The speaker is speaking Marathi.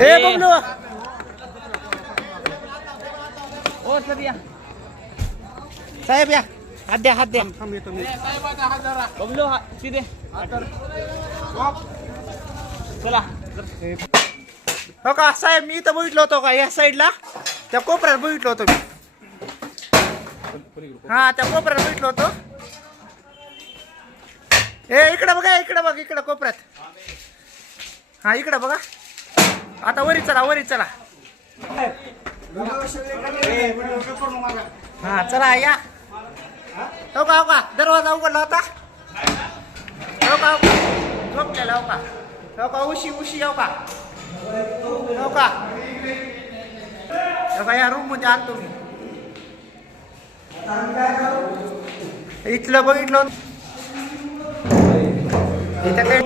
ए बबलू ओ सर या साहेब या हात द्या हात द्या. बबलू सीधे चला. हो का साहेब मी इथं बघितलं होतो का या साईडला त्या कोपऱ्यात बघितलं होतं मी. हा त्या कोपऱ्यात बघितलं होतं. ए इकडे बघा इकडे बघ इकडे कोपऱ्यात. हा इकडे बघा आता वरी चला वरी चला. हा चला या. हो का दरवाजा उघडला होता. हो का झोपलेला हो का. हो का उशी उशी हो का. हो का हो का या रूम मध्ये आणतो मी. इथलं बघितलं इथं काय